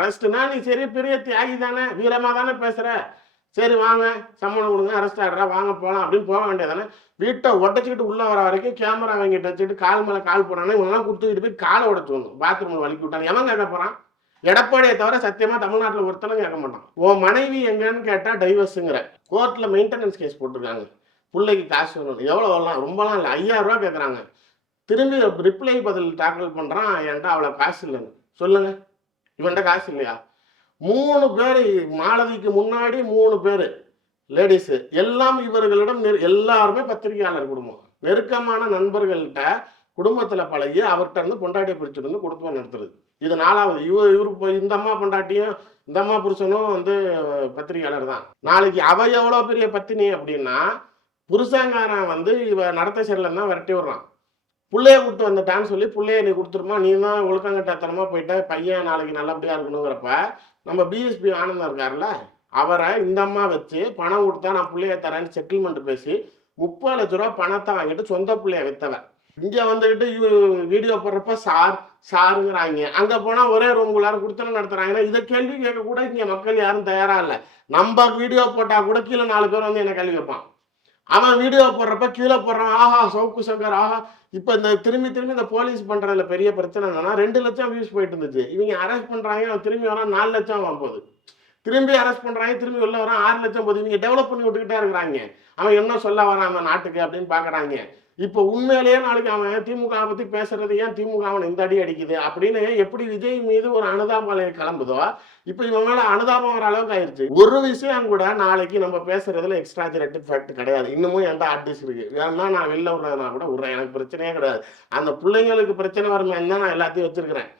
அரெஸ்ட்னா நீ சரி பெரிய தியாகி தானே, வீரமா தானே பேசுற, சரி வாங்க சம்மணம் கொடுங்க அரெஸ்ட் ஆடுறா வாங்க போகலாம் அப்படின்னு போக வேண்டியதானே. வீட்டை உடச்சிக்கிட்டு உள்ள வர வரைக்கும் கேமரா வாங்கிட்டு வச்சுட்டு கால் மேலே கால் போடுறானே, இவங்கெல்லாம் கொடுத்துக்கிட்டு போய் காலை உடச்சு வரணும், பாத்ரூமில் வலிக்கி விட்டாங்க. எவன் கேட்க போகிறான்? எடப்பாடியை தவிர சத்தியமா தமிழ்நாட்டில் ஒருத்தனும் கேட்க மாட்டான். உன் மனைவி எங்கன்னு கேட்டா டைவர்ஸுங்கிற. கோர்ட்ல மெயின்டெனன்ஸ் கேஸ் போட்டிருக்காங்க, பிள்ளைக்கு காசு வரணும். எவ்வளோ வரலாம்? ரொம்பலாம் இல்லை, 5000 ரூபா கேட்குறாங்க. திரும்பி ரிப்ளை பதில் டாக்கல் பண்றான், என்கிட்ட அவ்வளோ காசு இல்லைன்னு. சொல்லுங்க, இவன்கிட்ட காசு இல்லையா? 3 பேர் மாலதிக்கு முன்னாடி 3 பேர் லேடிஸு எல்லாம் இவர்களிடம் எல்லாருமே பத்திரிகையாளர் குடும்பம், நெருக்கமான நண்பர்கள்ட்ட குடும்பத்தில் பழகி அவர்கிட்ட இருந்து பொண்டாட்டியை பிரிச்சுட்டு வந்து குடும்பம் நடத்துறது. இது 4வது. இவரு இந்த அம்மா பொண்டாட்டியும் இந்த அம்மா புருஷனும் வந்து பத்திரிகையாளர் தான். நாளைக்கு அவ எவ்வளோ பெரிய பத்தினி அப்படின்னா, புருஷங்காரன் வந்து இவ நடத்த சரியில்லை தான் விரட்டி விடுறான். பிள்ளைய கூப்பிட்டு வந்துட்டான்னு சொல்லி பிள்ளைய நீ கொடுத்துருமா, நீ தான் ஒழுக்கங்கட்டத்தனமா போயிட்ட, பையன் நாளைக்கு நல்லபடியா இருக்கணுங்கிறப்ப நம்ம பிஎஸ்பி ஆனந்தம் இருக்காருல்ல, அவரை இந்த அம்மா வச்சு பணம் கொடுத்தா நான் பிள்ளைய தரேன்னு செட்டில்மெண்ட் பேசி 30 லட்ச ரூபா பணத்தை வாங்கிட்டு சொந்த பிள்ளைய வித்தவன். இங்க வந்துகிட்டு வீடியோ போடுறப்ப சாருங்கிறாங்க, அங்க போனா ஒரே ரூம்குள்ளார கொடுத்தன நடத்துறாங்கன்னா இதை கேள்வி கேட்க கூட இங்க மக்கள் யாரும் தயாரா இல்லை. நம்ம வீடியோ போட்டா கூட கீழே 4 பேர் வந்து என்ன கேள்வி கேட்பான். அவன் வீடியோ போடுறப்ப கீழே போடுறான், ஆஹா சவுக்கு சங்கர் ஆஹா. இப்போ இந்த திரும்பி இந்த போலீஸ் பண்றதுல பெரிய பிரச்சனை என்னன்னா, 2 லட்சம் வியூஸ் போயிட்டு இருந்துச்சு. இவங்க அரெஸ்ட் பண்றாங்க, அவன் திரும்பி வரான் 4 லட்சம் போகுது. திரும்பி அரெஸ்ட் பண்றாங்க, திரும்பி உள்ள வரான் 6 லட்சம் போகுது. இவங்க டெவலப் பண்ணி விட்டுக்கிட்டே இருக்கிறாங்க. அவன் என்ன சொல்ல வரான் நம்ம நாட்டுக்கு அப்படின்னு பாக்குறாங்க. இப்போ உண்மையிலேயே நாளைக்கு அவன் திமுக பத்தி பேசுறது ஏன் திமுக அவன் இந்த அடி அடிக்குது அப்படின்னு எப்படி விஜய் மீது ஒரு அனுதாபம் கிளம்புதோ, இப்போ இவன் மேல அனுதாபம் வர அளவுக்கு ஆயிடுச்சு. ஒரு விஷயம் கூட நாளைக்கு நம்ம பேசுறதுல எக்ஸ்ட்ராஜரேட்டிவ் ஃபேக்ட் கிடையாது. இன்னமும் எந்த ஆர்டிஸ்ட் இருக்கு வேணா நான் வெளில விடுறதுனா கூட விடுறேன், எனக்கு பிரச்சனையே கிடையாது. அந்த பிள்ளைங்களுக்கு பிரச்சனை வருமே தான் நான் எல்லாத்தையும் வச்சிருக்கிறேன்.